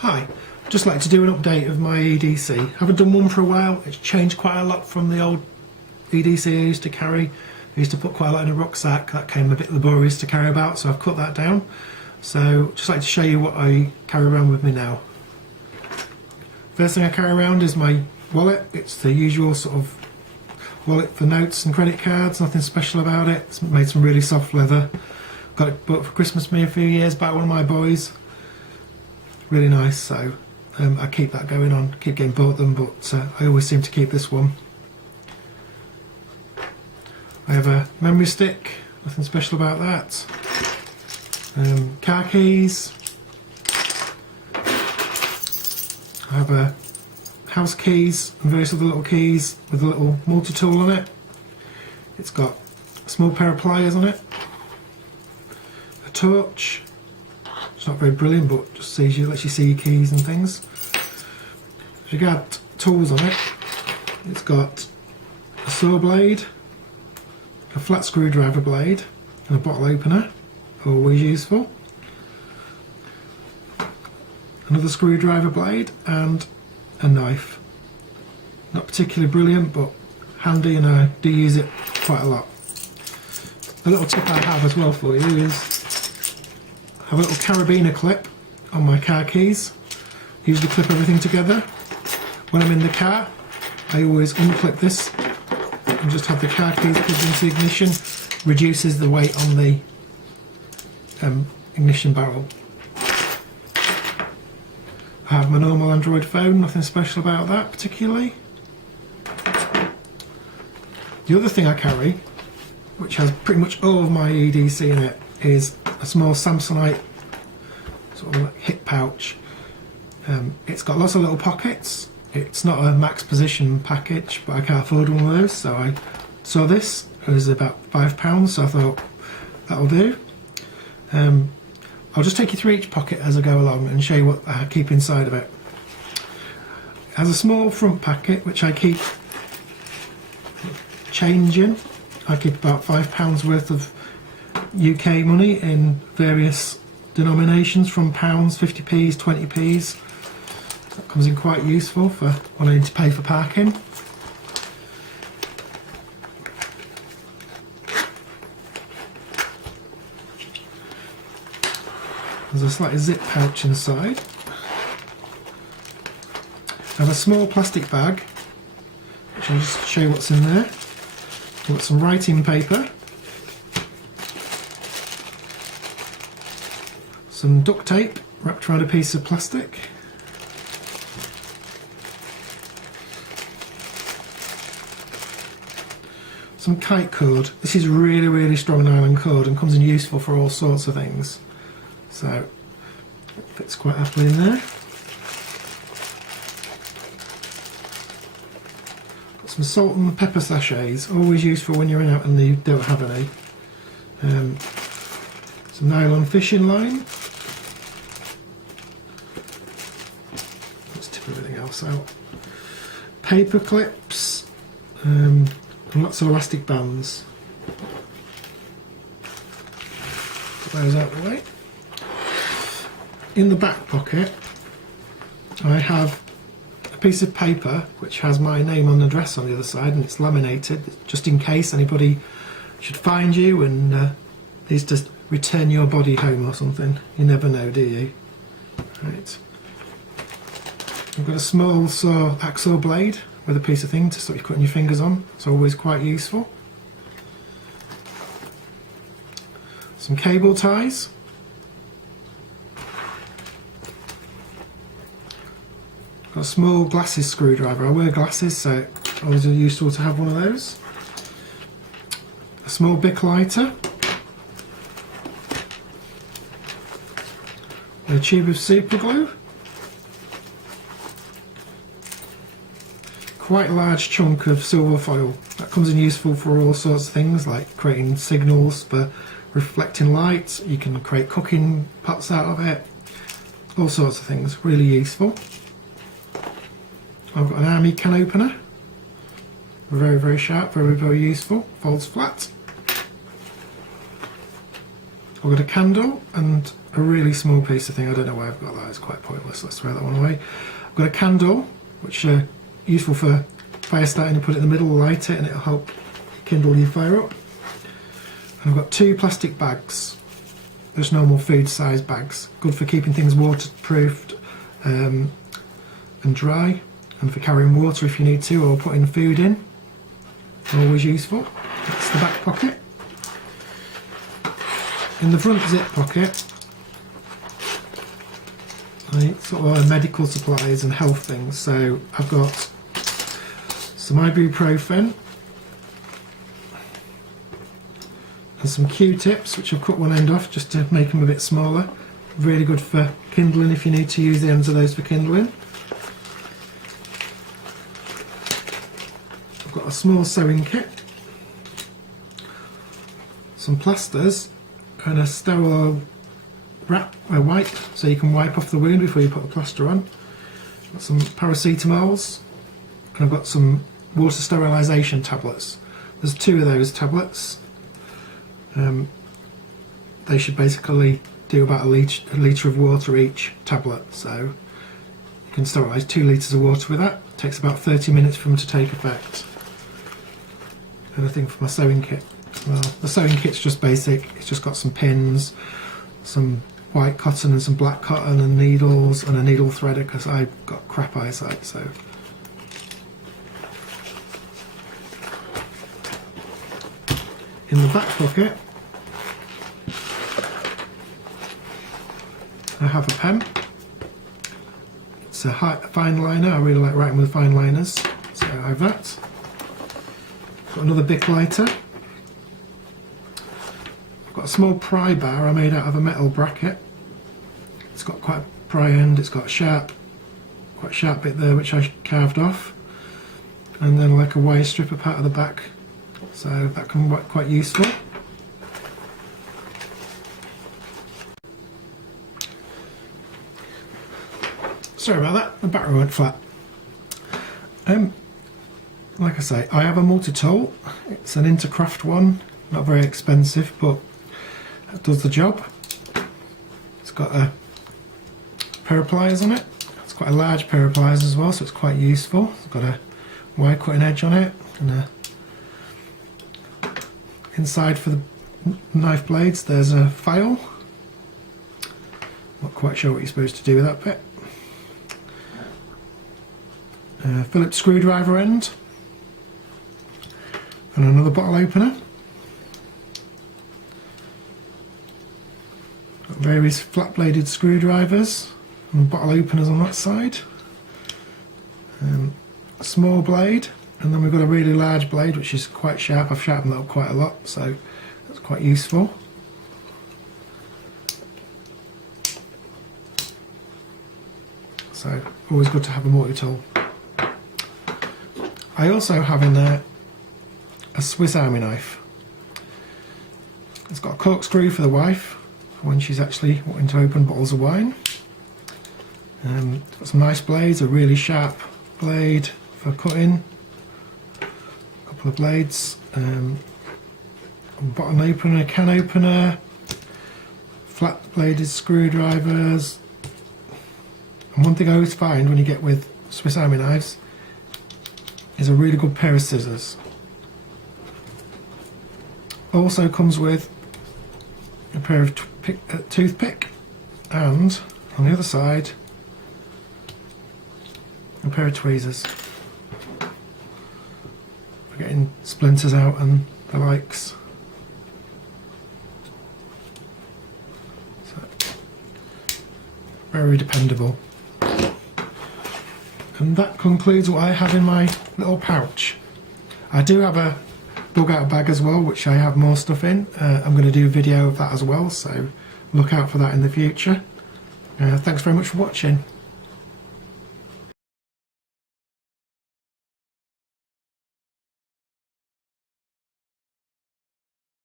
Hi, just like to do an update of my EDC. Haven't done one for a while. It's changed quite a lot from the old EDC I used to carry. I used to put quite a lot in a rucksack. That came a bit laborious to carry about, so I've cut that down. So just like to show you what I carry around with me now. First thing I carry around is my wallet. It's the usual sort of wallet for notes and credit cards, nothing special about it. It's made some really soft leather. Got it bought for Christmas me a few years back, one of my boys. Really nice, so I keep that going on. Keep getting bought them, but I always seem to keep this one. I have a memory stick, nothing special about that. Car keys. I have a house keys and various other little keys with a little multi-tool on it. It's got a small pair of pliers on it. A torch. It's not very brilliant, but just lets you see your keys and things. If you got tools on it, it's got a saw blade, a flat screwdriver blade, and a bottle opener, always useful. Another screwdriver blade and a knife. Not particularly brilliant, but handy, and I do use it quite a lot. The little tip I have as well for you is I have a little carabiner clip on my car keys. Usually clip everything together. When I'm in the car, I always unclip this and just have the car keys plugged into the ignition. Reduces the weight on the ignition barrel. I have my normal Android phone, nothing special about that particularly. The other thing I carry, which has pretty much all of my EDC in it, is a small Samsonite sort of like hip pouch. It's got lots of little pockets. It's not a max position package, but I can't afford one of those, so I saw this. It was about £5, so I thought that'll do. I'll just take you through each pocket as I go along and show you what I keep inside of it. It has a small front packet which I keep change in. I keep about £5 worth of UK money in various denominations, from pounds, 50p's, 20p's. That comes in quite useful for when I need to pay for parking. There's a slightly zip pouch inside. I have a small plastic bag, which I'll just show you what's in there. I've got some writing paper, some duct tape wrapped around a piece of plastic, some kite cord. This is really strong nylon cord and comes in useful for all sorts of things, so it fits quite happily in there. Got some salt and pepper sachets, always useful when you're out and you don't have any. Some nylon fishing line. Let's tip everything else out. Paper clips, and lots of elastic bands. Put those out of the way. In the back pocket I have a piece of paper which has my name and address on the other side, and it's laminated just in case anybody should find you and needs to return your body home or something. You never know, do you? Right. I've got a small saw hacksaw blade with a piece of thing to stop you cutting your fingers on. It's always quite useful. Some cable ties. Got a small glasses screwdriver. I wear glasses, so it's always useful to have one of those. A small Bic lighter. A tube of super glue. Quite a large chunk of silver foil. That comes in useful for all sorts of things, like creating signals for reflecting lights. You can create cooking pots out of it. All sorts of things. Really useful. I've got an army can opener. Very sharp, very useful. Folds flat. I've got a candle and a really small piece of thing. I don't know why I've got that, it's quite pointless, let's throw that one away. I've got a candle, which are useful for fire starting. You put it in the middle, light it, and it'll help kindle your fire up. And I've got 2 plastic bags, just normal food size bags, good for keeping things waterproofed and dry, and for carrying water if you need to, or putting food in. Always useful. That's the back pocket. In the front zip pocket, sort of medical supplies and health things. So I've got some ibuprofen and some Q-tips, which I've cut one end off just to make them a bit smaller. Really good for kindling if you need to use the ends of those for kindling. I've got a small sewing kit, some plasters, and a sterile wrap, a wipe, so you can wipe off the wound before you put the plaster on. Got some paracetamols, and I've got some water sterilisation tablets. There's 2 of those tablets. They should basically do about a litre of water each tablet, so you can sterilise 2 litres of water with that. It takes about 30 minutes for them to take effect. Anything for my sewing kit. Well, the sewing kit's just basic. It's just got some pins, some white cotton and some black cotton and needles and a needle threader because I've got crap eyesight. So in the back pocket I have a pen. It's a fine liner. I really like writing with fine liners, so I have that. Got another Bic lighter. I've got a small pry bar I made out of a metal bracket. It's got quite a pry end, it's got quite a sharp bit there which I carved off, and then like a wire stripper part of the back, so that can be quite useful. Sorry about that, the battery went flat. Like I say, I have a multi-tool. It's an Intercraft one, not very expensive, but it does the job. It's got a pair of pliers on it. It's quite a large pair of pliers as well, so it's quite useful. It's got a wire cutting edge on it, and a inside for the knife blades there's a file. Not quite sure what you're supposed to do with that bit. Phillips screwdriver end, and another bottle opener. Got various flat bladed screwdrivers and bottle openers on that side. A small blade, and then we've got a really large blade which is quite sharp. I've sharpened that up quite a lot, so that's quite useful. So always good to have a multi-tool. I also have in there a Swiss Army knife. It's got a corkscrew for the wife for when she's actually wanting to open bottles of wine. It's got some nice blades, a really sharp blade for cutting, a couple of blades, a bottle opener, a can opener, flat bladed screwdrivers. And one thing I always find when you get with Swiss Army knives is a really good pair of scissors. Also comes with a pair of toothpick, and on the other side a pair of tweezers for getting splinters out and the likes. So, very dependable. And that concludes what I have in my little pouch. I do have a bug out bag as well, which I have more stuff in. I'm going to do a video of that as well, so look out for that in the future. Thanks very much for watching.